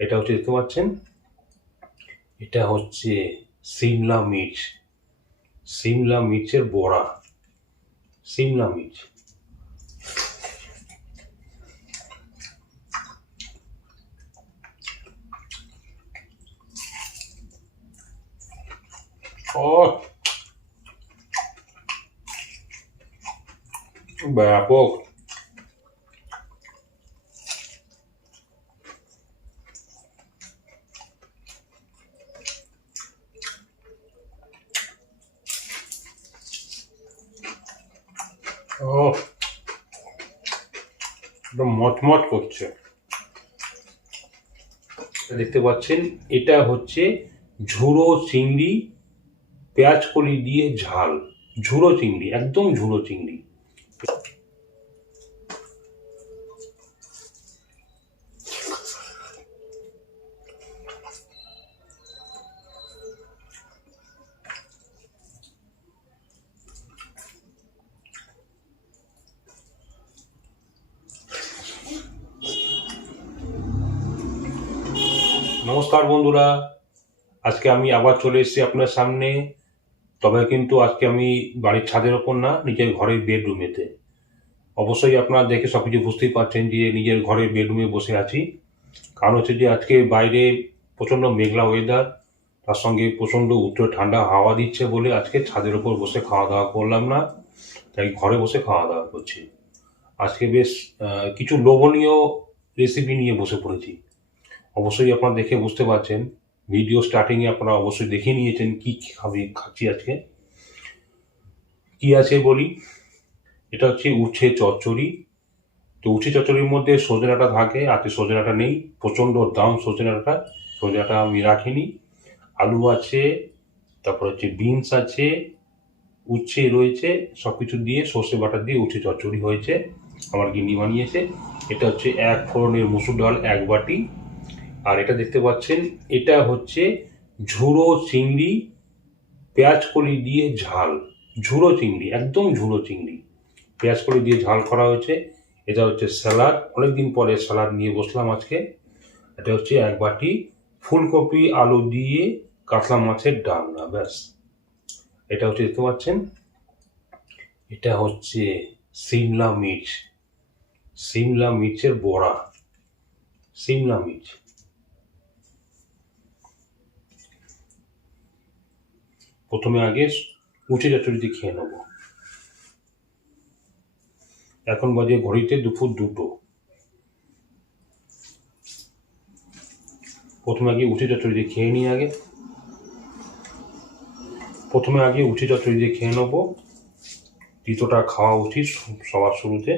এটা হচ্ছে দেখতে পাচ্ছেন, এটা হচ্ছে সিমলা মির্চ, সিমলা মির্চের বড়া, সিমলা মির্চ। ও ব্যাপক! ও একদম মচমচ করছে। দেখতে পাচ্ছেন, এটা হচ্ছে ঝুড়ো চিংড়ি, পেঁয়াজ কলি দিয়ে ঝাল। ঝুড়ো চিংড়ি, একদম ঝুড়ো চিংড়ি। নমস্কার বন্ধুরা, আজকে আমি আবার চলে এসেছি আপনার সামনে। তবে কিন্তু আজকে আমি বাড়ির ছাদের ওপর না, নিজের ঘরের বেডরুমেতে। অবশ্যই আপনারা দেখে সবকিছু বুঝতেই পারছেন যে নিজের ঘরের বেডরুমে বসে আছি। কারণ হচ্ছে যে আজকে বাইরে প্রচণ্ড মেঘলা ওয়েদার, তার সঙ্গে প্রচণ্ড উত্তরে ঠান্ডা হাওয়া দিচ্ছে বলে আজকে ছাদের ওপর বসে খাওয়া দাওয়া করলাম না, তাই ঘরে বসে খাওয়া দাওয়া করছি। আজকে বেশ কিছু লোভনীয় রেসিপি নিয়ে বসে পড়েছি। অবশ্যই আপনারা দেখে বুঝতে পারছেন, ভিডিও স্টার্টিংয়ে আপনারা অবশ্যই দেখে নিয়েছেন কি খাচ্ছি আজকে। কি আছে বলি, এটা হচ্ছে উচ্ছে চচ্চড়ি। তো উচ্ছে চচ্চড়ির মধ্যে সজনাটা থাকে, আজকে সজনাটা নেই, প্রচণ্ড দাম সজনাটা, সজনাটা আমি রাখিনি। আলু আছে, তারপর হচ্ছে বিনস আছে, উচ্ছে রয়েছে, সব কিছু দিয়ে সর্ষে বাটা দিয়ে উচ্ছে চচ্চড়ি হয়েছে, আমার গিন্নি বানিয়েছে। এটা হচ্ছে এক ফোড়নের মুসুর ডাল 1 বাটি। আর এটা দেখতে পাচ্ছেন, এটা হচ্ছে ঝুড়ো চিংড়ি, পেঁয়াজ কলি দিয়ে ঝাল। ঝুড়ো চিংড়ি, একদম ঝুড়ো চিংড়ি, পেঁয়াজ কলি দিয়ে ঝাল করা হয়েছে। এটা হচ্ছে স্যালাড, অনেকদিন পরে স্যালাড নিয়ে বসলাম আজকে। এটা হচ্ছে 1 বাটি ফুলকপি আলু দিয়ে কাতলা মাছের ডালনা, ব্যাস। এটা হচ্ছে দেখতে পাচ্ছেন, এটা হচ্ছে সিমলা মির্চ, সিমলা মির্চের বড়া, সিমলা মির্চ। প্রথমে আগে উচ্ছে চচ্চড়ি দিয়ে খেয়ে নেবো। এখন বাজে ঘড়িতে দুপুর 2টো। প্রথমে আগে উচ্ছে চচ্চড়ি দিয়ে খেয়ে নিই আগে। প্রথমে আগে উচ্ছে চচ্চড়ি দিয়ে খেয়ে নেবো, তিতোটা খাওয়া উচিত সবার শুরুতে।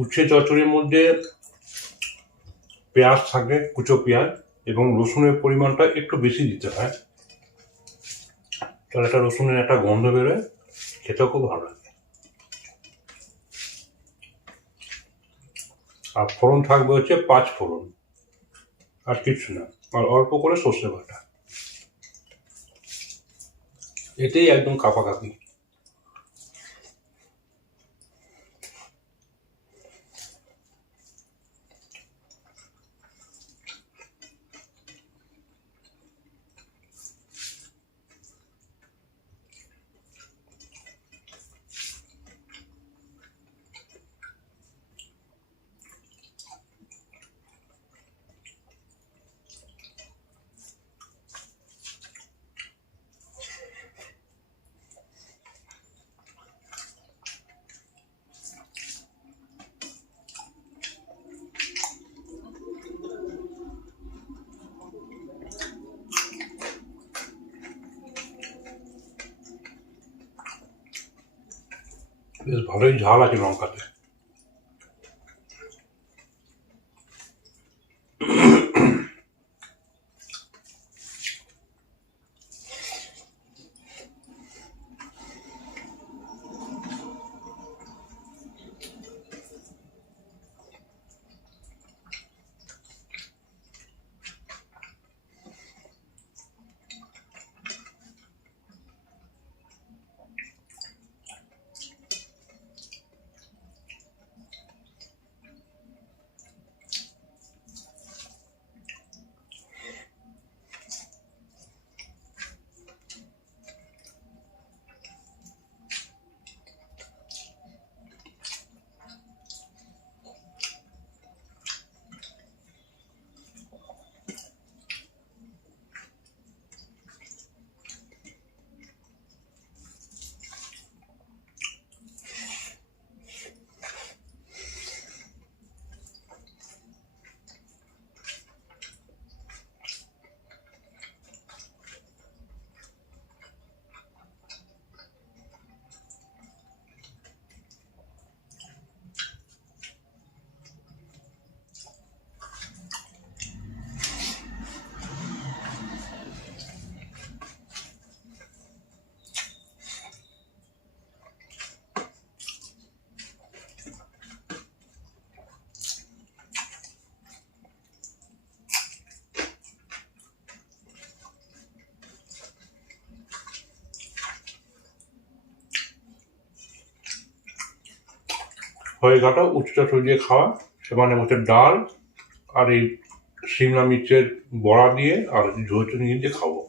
উচ্ছে চচ্চড়ির মধ্যে পেঁয়াজ থাকে, কুচো পেঁয়াজ, এবং রসুনের পরিমাণটা একটু বেশি দিতে হয়, তাহলে একটা রসুনের একটা গন্ধ বেরোয়, খেতেও খুব ভালো লাগে। আর ফোড়ন থাকবে হচ্ছে 5 ফোড়ন, আর কিছু না, আর অল্প করে সর্ষে বাটা। এতেই একদম কাপাকাপি। বেশ ভালোই ঝাল আছে লঙ্কাতে। হয়ে ঘাটা উচ্চটা দিয়ে খাওয়া, সেখানে হচ্ছে ডাল আর এই শিমলা মির্চের বড়া দিয়ে আর ঝোল নিয়ে দিয়ে খাবো।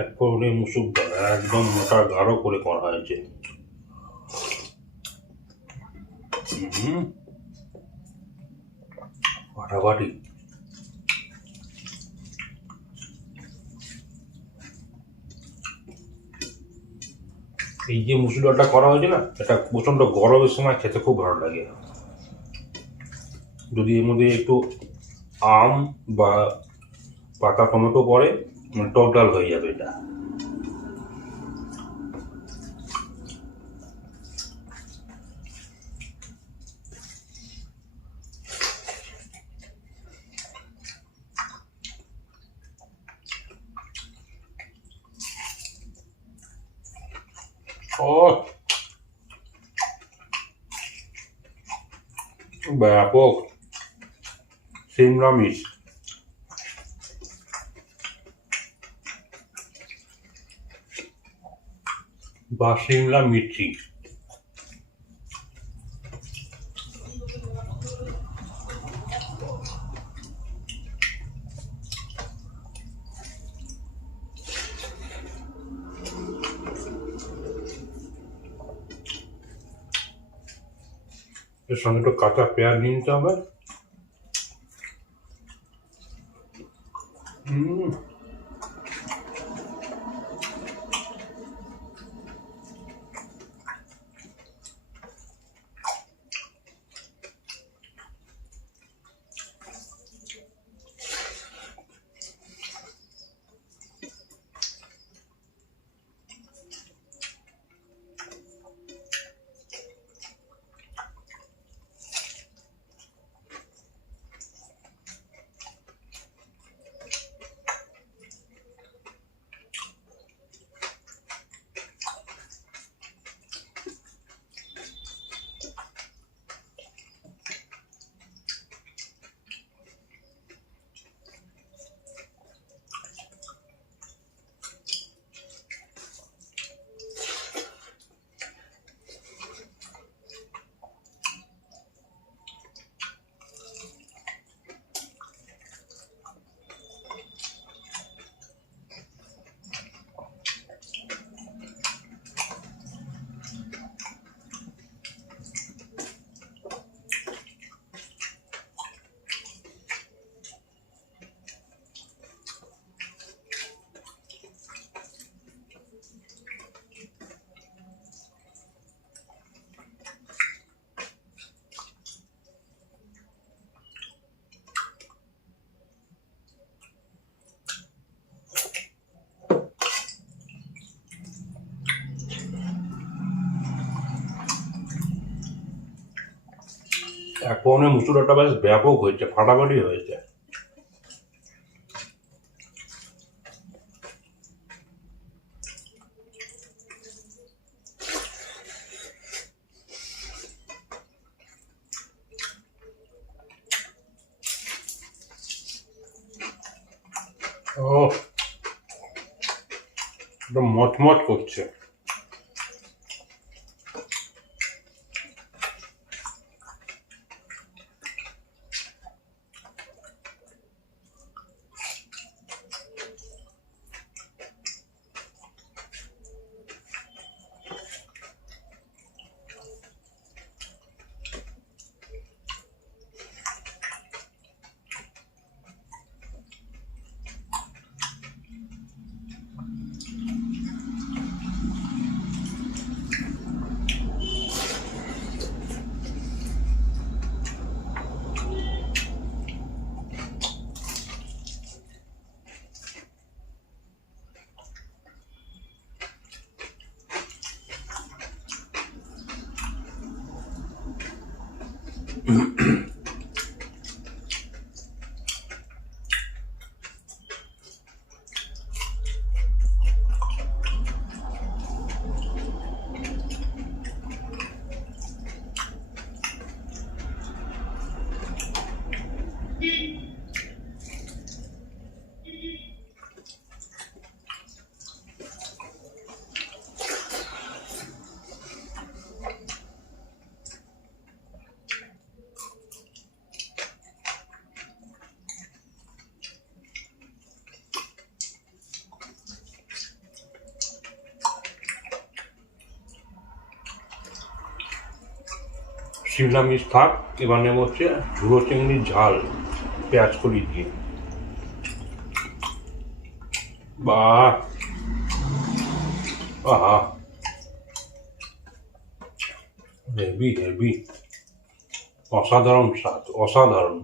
এক করে মুসুর ডাল একদম মোটা গাঢ় করে করা হয়েছে। ফাটাফাটি। এই যে মুসুর ডালটা করা হয়েছে না, এটা প্রচন্ড গরমের সময় খেতে খুব ভালো লাগে। যদি এর মধ্যে একটু আম বা পাতা টমেটো পড়ে, টক ডাল হয়ে যাবে এটা। ও ব্যাপক শিমলা মির্চ বা শিমলা মির্চি। এর সঙ্গে একটু কাঁচা পেঁয়াজ নিয়ে নিতে হবে। এক পৌনে মুসুর ডালটা বেশ ব্যাপক হয়েছে, ফাটাফাটি হয়েছে। ও একদম মচমচ করছে। শিমলা মির্চ থাক, এবার নেব হচ্ছে ঝুড়ো চিংড়ির ঝাল পেঁয়াজ কলি দিয়ে। বাহ, আহা, হেভি হেভি, অসাধারণ স্বাদ, অসাধারণ।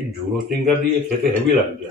এই ঝুড়ো চিংড়া দিয়ে খেতে হেভি লাগছে।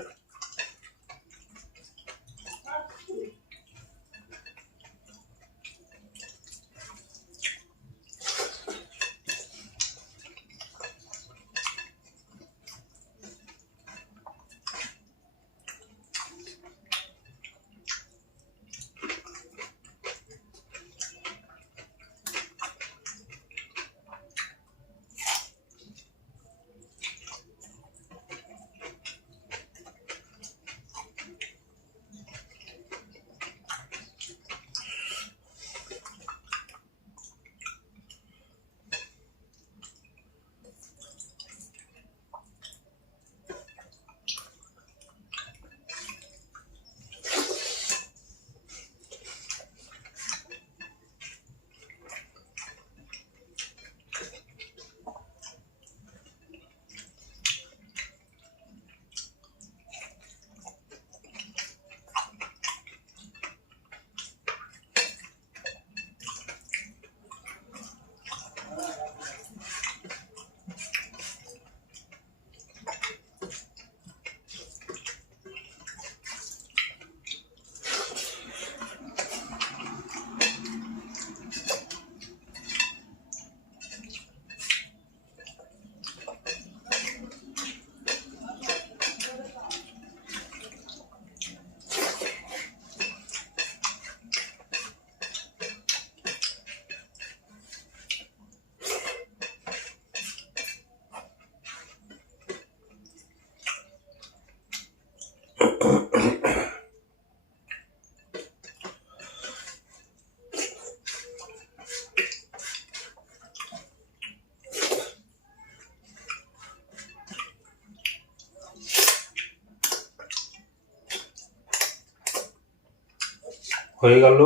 হয়ে গেল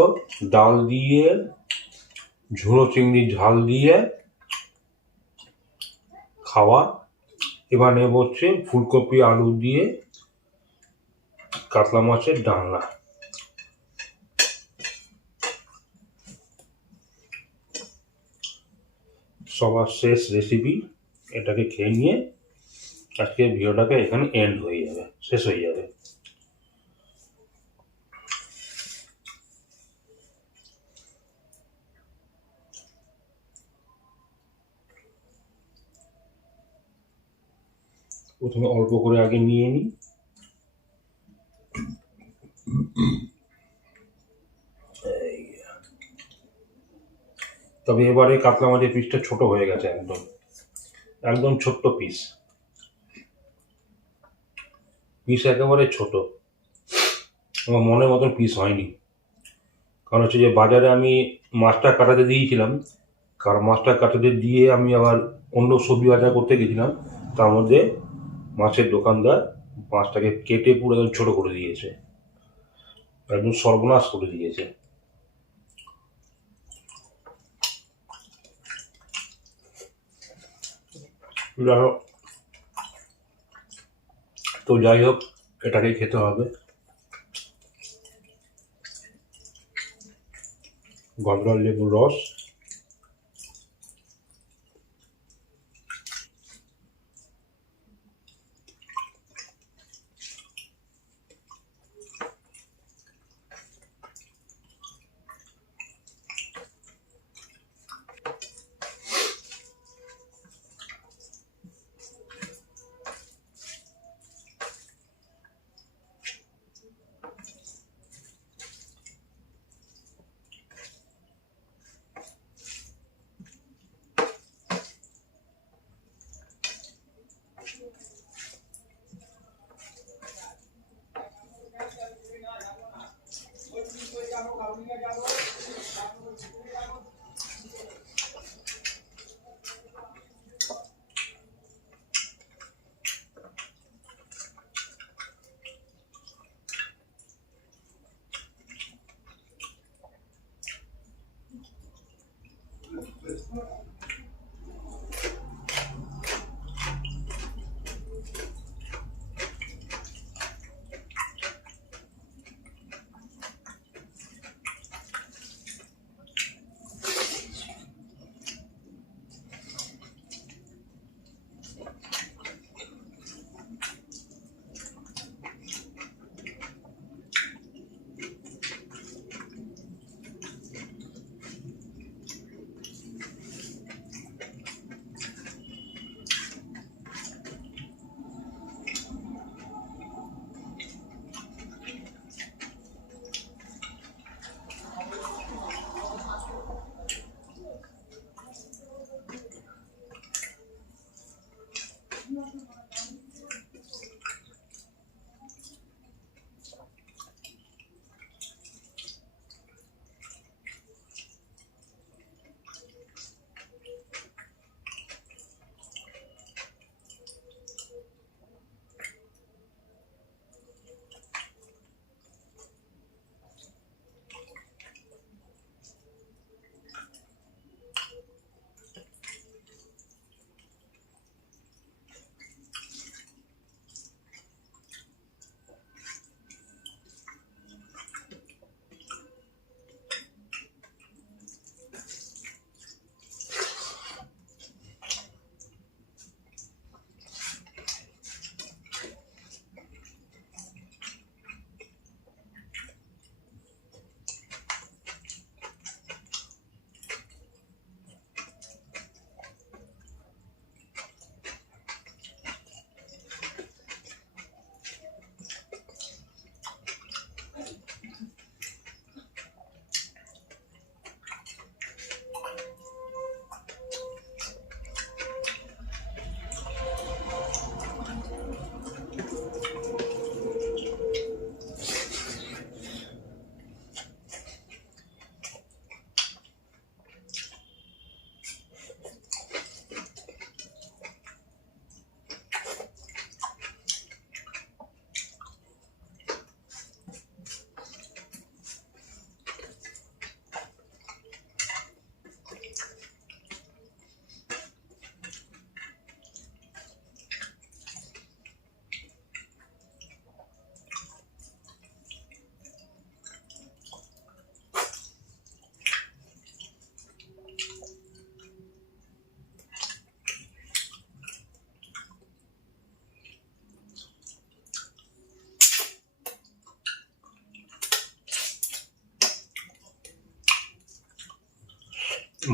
ডাল দিয়ে, ঝুনো চিংড়ির ঝাল দিয়ে খাওয়া। এবার নেব হচ্ছে ফুলকপি আলু দিয়ে কাতলা মাছের ডালনা। সবার শেষ রেসিপি। এটাকে খেয়ে নিয়ে আজকে ভিডিওটাকে এখানে এন্ড হয়ে যাবে, শেষ হয়ে যাবে। প্রথমে অল্প করে আগে নিয়ে নিই। তবে এবারে কাতলা মাছের পিসটা ছোট হয়ে গেছে, একদম একদম ছোট্ট পিস, একেবারে ছোট। আমার মনের মতন পিস হয়নি। কারণ হচ্ছে যে বাজারে আমি মাছটা কাটাতে দিয়েছিলাম, কারণ মাছটা কাটাতে দিয়ে আমি আবার অন্য সবজি বাজার করতে গেছিলাম, তার মধ্যে মাছের দোকানদার মাছটাকে কেটে পুরো একদম ছোট করে দিয়েছে, একদম সর্বনাশ করে দিয়েছে। তো যাই হোক, এটাকেই খেতে হবে। গন্ধরাজ লেবুর রস,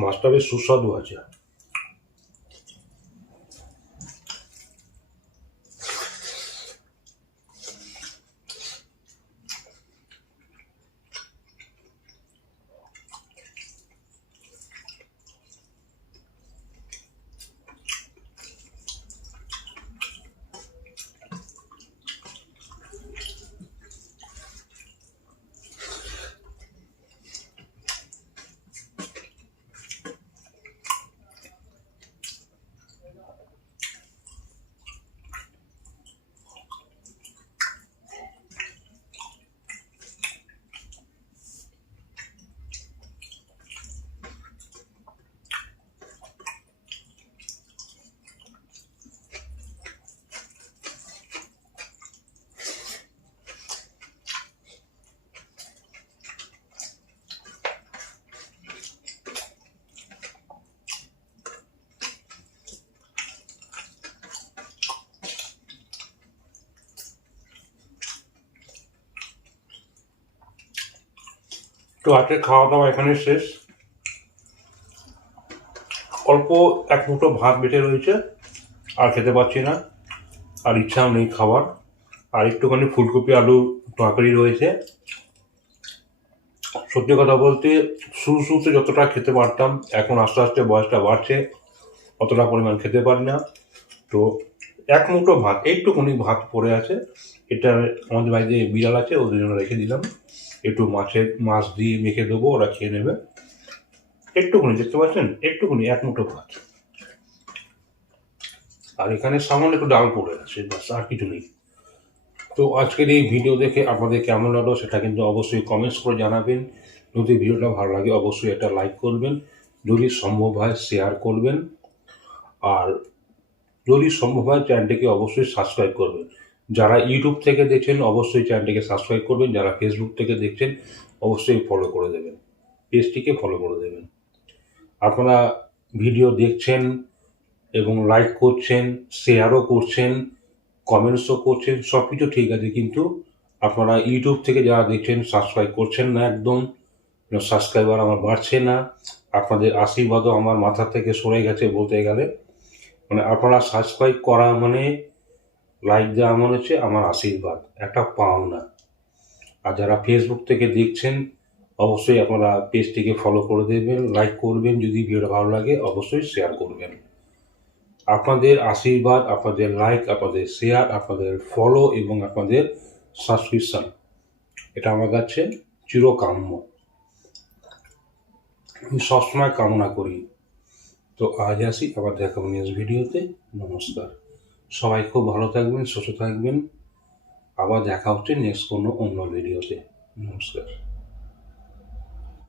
মাছটা বেশ সুস্বাদু আছে। তো আজকে খাওয়া দাওয়া এখানে শেষ। অল্প এক মুঠো ভাত বেঁচে রয়েছে, আর খেতে পারছি না, আর ইচ্ছাও নেই খাবার। আর একটুখানি ফুলকপি আলু তরকারি রয়েছে। সত্যি কথা বলতে শুরুতে যতটা খেতে পারতাম, এখন আস্তে আস্তে বয়সটা বাড়ছে, অতটা পরিমাণ খেতে পারি না। তো এক মুঠো ভাত, একটুখানি ভাত পড়ে আছে, এটা আমাদের বাড়িতে বিড়াল আছে, ওদের জন্য রেখে দিলাম। একটু মাছ দিয়ে মেখে দেবো, ওরা খেয়ে নেবে। একটুখানি, দেখতে পাচ্ছেন, একটুখানি এক মুঠো ভাত। আর এখানে সামান্য একটু ডাল পড়ে আছে, ব্যাস, আর কিছু নেই। তো আজকের এই ভিডিও দেখে আপনাদের কেমন লাগলো সেটা কিন্তু অবশ্যই কমেন্টস করে জানাবেন। যদি ভিডিওটা ভালো লাগে অবশ্যই একটা লাইক করবেন, যদি সম্ভব হয় শেয়ার করবেন, আর যদি সম্ভব হয় চ্যানেলটিকে অবশ্যই সাবস্ক্রাইব করবেন। যারা ইউটিউব থেকে দেখছেন অবশ্যই চ্যানেলটিকে সাবস্ক্রাইব করবেন, যারা ফেসবুক থেকে দেখছেন অবশ্যই ফলো করে দেবেন, পেজটিকে ফলো করে দেবেন। আপনারা ভিডিও দেখছেন এবং লাইক করছেন, শেয়ারও করছেন, কমেন্টসও করছেন, সব কিছু ঠিক আছে, কিন্তু আপনারা ইউটিউব থেকে যারা দেখছেন সাবস্ক্রাইব করছেন না একদম। সাবস্ক্রাইবার আমার বাড়ছে না। আপনাদের আশীর্বাদও আমার মাথা থেকে সরে গেছে বলতে গেলে। মানে আপনারা সাবস্ক্রাইব করা মানে, লাইক দেওয়া মনে হচ্ছে আমার আশীর্বাদ, একটা পাওনা। আর যারা ফেসবুক থেকে দেখছেন অবশ্যই আপনারা পেজটিকে ফলো করে দেবেন, লাইক করবেন, যদি ভিডিওটা ভালো লাগে অবশ্যই শেয়ার করবেন। আপনাদের আশীর্বাদ, আপনাদের লাইক, আপনাদের শেয়ার, আপনাদের ফলো এবং আপনাদের সাবস্ক্রিপশন, এটা আমার কাছে চিরকাম্য, আমি সবসময় কামনা করি। তো আজ আসি, আবার দেখাবো নেক্সট ভিডিওতে। নমস্কার, সবাই খুব ভালো থাকবেন, সুস্থ থাকবেন। আবার দেখা হচ্ছে নেক্সট কোনো অন্য ভিডিওতে। নমস্কার।